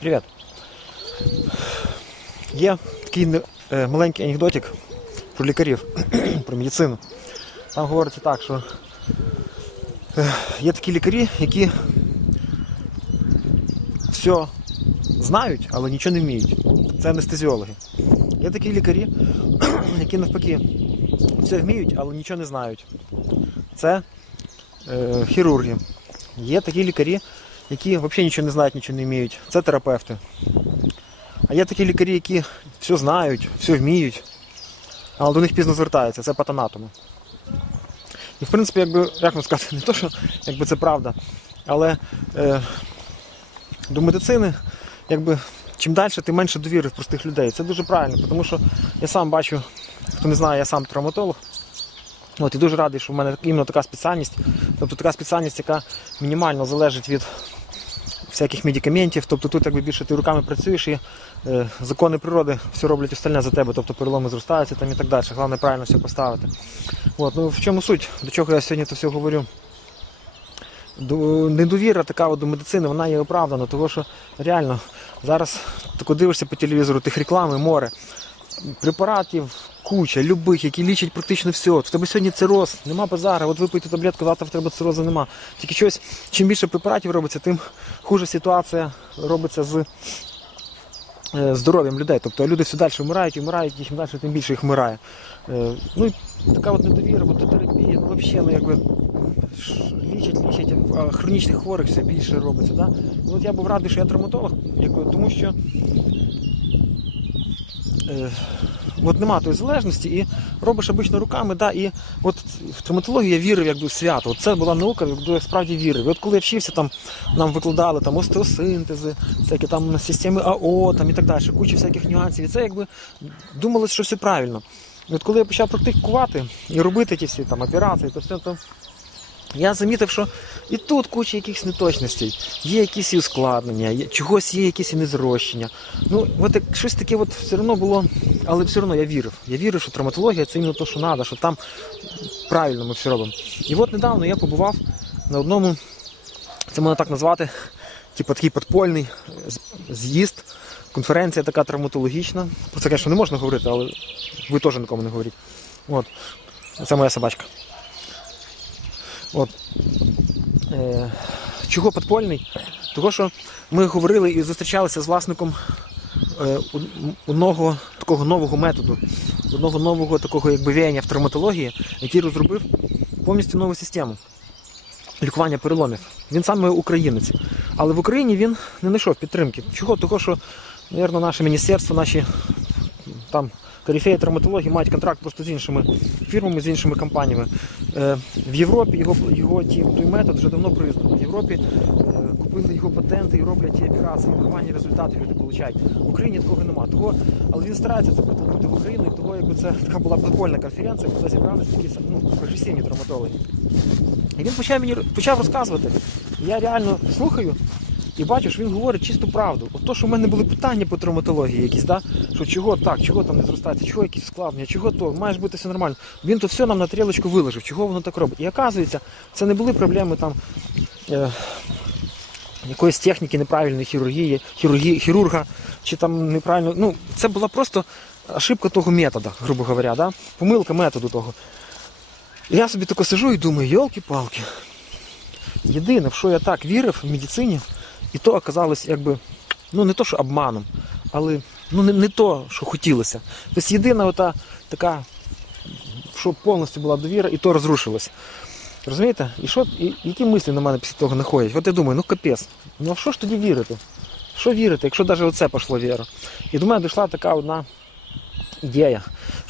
Привіт. Є такий е, маленький анекдотик про лікарів, про медицину. Там говориться так, що е, є такі лікарі, які все знають, але нічого не вміють. Це анестезіологи. Є такі лікарі, які навпаки все вміють, але нічого не знають. Це е, хірурги. Є такі лікарі, які взагалі нічого не знають, нічого не вміють. Це терапевти. А є такі лікарі, які все знають, все вміють, але до них пізно звертаються, це патанатоми. І в принципі, якби, як вам сказати, не то, що якби це правда, але е, до медицини, якби, чим далі, тим менше довіри в простих людей. Це дуже правильно, тому що я сам бачу, хто не знає, я сам травматолог. От, і дуже радий, що в мене іменно така спеціальність. Тобто така спеціальність, яка мінімально залежить від всяких медикаментів. Тобто тут якби більше ти руками працюєш і е, закони природи все роблять остальне за тебе, тобто переломи зростаються там і так далі. Головне правильно все поставити. От, ну, в чому суть? До чого я сьогодні то все говорю? До- Недовіра така от до медицини, вона є оправдана, тому що реально зараз тако дивишся по телевізору, тих реклами, море препаратів куча, любих, які лічать практично все. В тебе сьогодні цироз, нема базара, от випийте таблетку, завтра в тебе цирозу нема. Тільки щось, чим більше препаратів робиться, тим хуже ситуація робиться з е, здоров'ям людей. Тобто люди все далі вмирають і вмирають, і чим далі, тим більше їх вмирає. Е, Ну і така от недовіра, от до терапії, ну взагалі, ну якби лічать, лічать, хронічних хворих все більше робиться. Да? Ну, от я був радий, що я травматолог, тому що е, от нема тої залежності і робиш обично руками, да, і от в травматологію я вірив якби в свято. Це була наука, в яку я справді вірив. І от коли я вчився, там нам викладали там остеосинтези, всякі там системи АО там, і так далі, куча всяких нюансів. І це якби думалось, що все правильно. І от коли я почав практикувати і робити ті всі там операції, то все то. Я замітив, що і тут куча якихось неточностей, є якісь і ускладнення, є, чогось є якісь і незрощення. Ну, от щось таке от все одно було, але все одно я вірив. Я вірив, що травматологія це іменно те, що треба, що там правильно ми все робимо. І от недавно я побував на одному, це можна так назвати, типу такий подпольний з'їзд, конференція така травматологічна. Про це, звісно, не можна говорити, але ви теж нікому не говоріть. От. Це моя собачка. От. Е, чого подпольний? Того, що ми говорили і зустрічалися з власником е, одного такого нового методу, одного нового такого якби веяння в травматології, який розробив повністю нову систему лікування переломів. Він саме українець. Але в Україні він не знайшов підтримки. Чого? Того, що, мабуть, наше міністерство, наші там корифеї травматології мають контракт просто з іншими фірмами, з іншими компаніями. Е, в Європі його, його той метод вже давно признано. В Європі е, купили його патенти і роблять ті операції, нормальні результати люди получають. В Україні такого нема. Того, але він старається це протягнути в Україну, і того, якби це така була прикольна конференція, куди зібралися такі ну, професійні травматологи. І він почав мені почав розказувати. Я реально слухаю і бачу, що він говорить чисту правду. От то, що в мене були питання по травматології якісь, да? що чого так, чого там не зростається, чого якісь складнення, чого то, має бути все нормально. Він то все нам на тарілочку виложив, чого воно так робить. І оказується, це не були проблеми там. Е- Якоїсь техніки неправильної хірургії, хірургії, хірурга, чи там неправильно. Ну, це була просто ошибка того методу, грубо говоря, да? помилка методу того. Я собі тако сижу і думаю, йолки-палки. Єдине, в що я так вірив в медицині, і то оказалось якби, ну не то, що обманом, але ну, не, не то, що хотілося. Тобто єдина ота така, що повністю була довіра, і то розрушилося. Розумієте? І що, і, які мислі на мене після того находять? От я думаю, ну капець, ну а що ж тоді вірити? Що вірити, якщо навіть оце пішло віра? І до мене дійшла така одна ідея,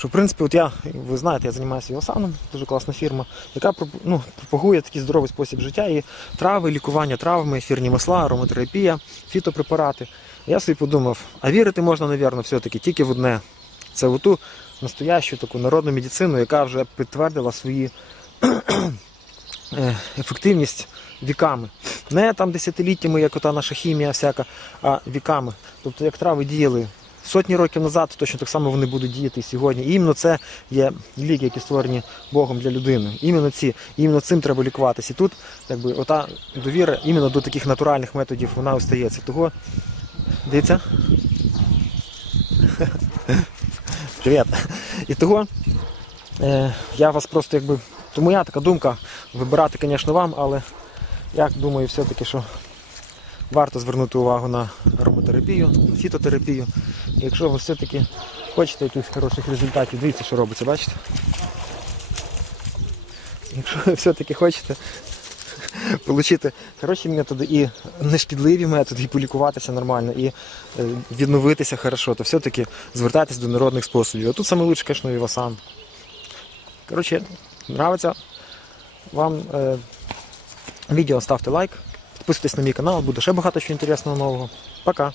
що в принципі, от я, ви знаєте, я займаюся Вілсаном, дуже класна фірма, яка ну, пропагує такий здоровий спосіб життя і трави, лікування травми, ефірні масла, ароматерапія, фітопрепарати. Я собі подумав, а вірити можна, напевно, все-таки тільки в одне. Це в ту настоящу таку народну медицину, яка вже підтвердила свої е, ефективність віками. Не там десятиліттями, як ота наша хімія всяка, а віками. Тобто як трави діяли сотні років назад, точно так само вони будуть діяти і сьогодні. І іменно це є ліки, які створені Богом для людини. Іменно ці, іменно цим треба лікуватися. І тут якби ота довіра іменно до таких натуральних методів вона остається. Того Дивіться. Привіт. І того е, я вас просто якби. То моя така думка вибирати, звісно, вам, але я думаю, все-таки, що варто звернути увагу на ароматерапію, фітотерапію. І якщо ви все-таки хочете якихось хороших результатів, дивіться, що робиться, бачите? Якщо ви все-таки хочете отримати хороші методи і нешкідливі методи, і полікуватися нормально, і е, відновитися хорошо, то все-таки звертайтесь до народних способів. А тут саме лучше, звісно, Вівасан. Коротше, нравиться вам е, відео, ставте лайк, підписуйтесь на мій канал, буде ще багато чого інтересного нового. Пока!